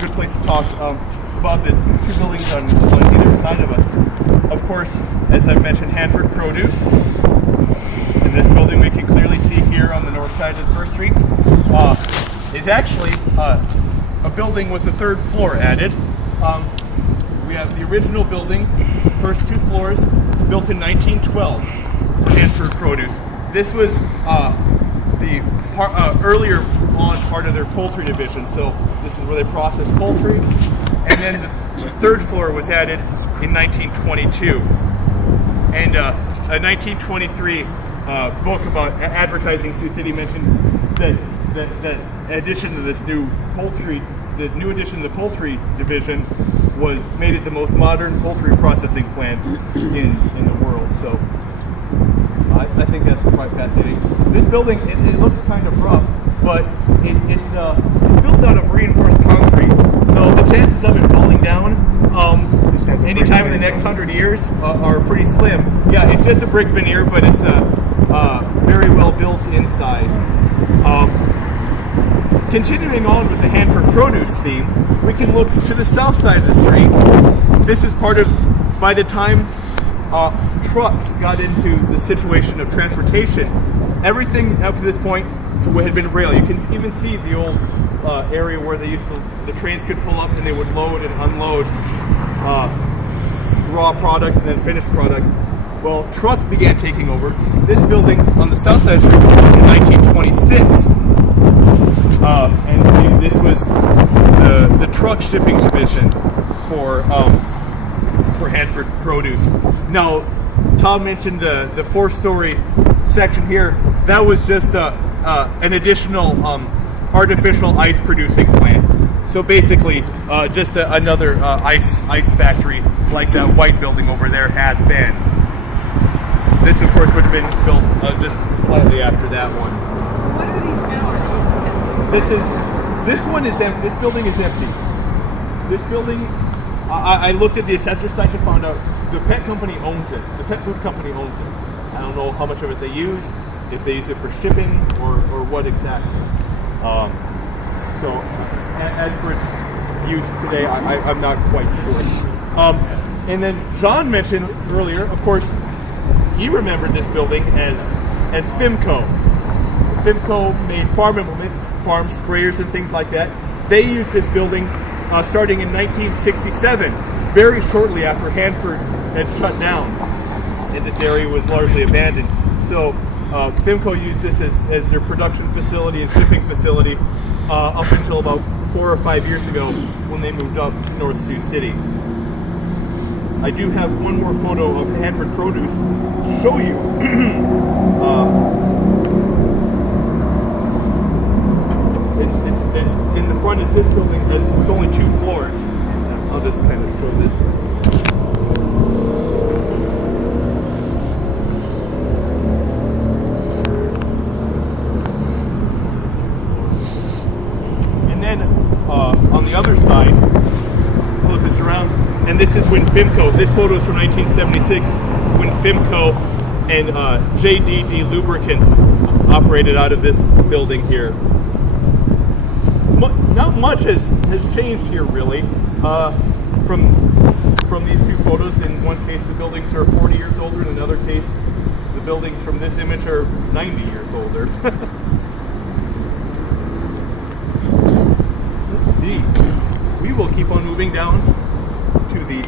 good place to talk about the two buildings on either side of us. Of course, as I've mentioned, Hanford Produce. And this building we can clearly see here on the north side of First Street is actually a building with a third floor added. We have the original building, first two floors, built in 1912 for Hanford Produce. This was the earlier on part of their poultry division, so this is where they process poultry. And then the third floor was added in 1922. And a 1923 book about advertising Sioux City mentioned that addition to this new poultry, the new addition to the poultry division made it the most modern poultry processing plant in the world. So I think that's quite fascinating. This building, it looks kind of rough, but it's built out of reinforced concrete, so the chances of it falling down anytime in the next 100 years are pretty slim. Yeah, it's just a brick veneer, but it's very well built inside. Continuing on with the Hanford Produce theme, we can look to the south side of the street. This is part of, by the time trucks got into the situation of transportation, everything up to this point had been rail. You can even see the old area where the trains could pull up and they would load and unload raw product and then finished product. Well, trucks began taking over. This building on the south side of the street was built in 1926. And this was the truck shipping division for Hanford Produce. Now, Tom mentioned the four-story section here. That was just an additional artificial ice producing plant. So basically, just another ice factory like that white building over there had been. This, of course, would have been built just slightly after that one. What are these now? This one is empty. This building is empty. This building, I looked at the assessor's site and found out the pet company owns it. The pet food company owns it. I don't know how much of it they use, if they use it for shipping or what exactly. So as for its use today, I'm not quite sure. And then John mentioned earlier, of course, he remembered this building as Fimco. Fimco made farm implements, farm sprayers and things like that. They used this building starting in 1967, very shortly after Hanford had shut down and this area was largely abandoned. So Fimco used this as their production facility and shipping facility up until about 4 or 5 years ago when they moved up to North Sioux City. I do have one more photo of Hanford Produce to show you. It's in the front is this building with only 2 floors. I'll just kind of show this. And then on the other side, flip this around, and this is when Fimco, this photo is from 1976, when Fimco and JDD Lubricants operated out of this building here. Not much has changed here, really. From these two photos, in one case the buildings are 40 years older, in another case the buildings from this image are 90 years older. Let's see. We will keep on moving down to the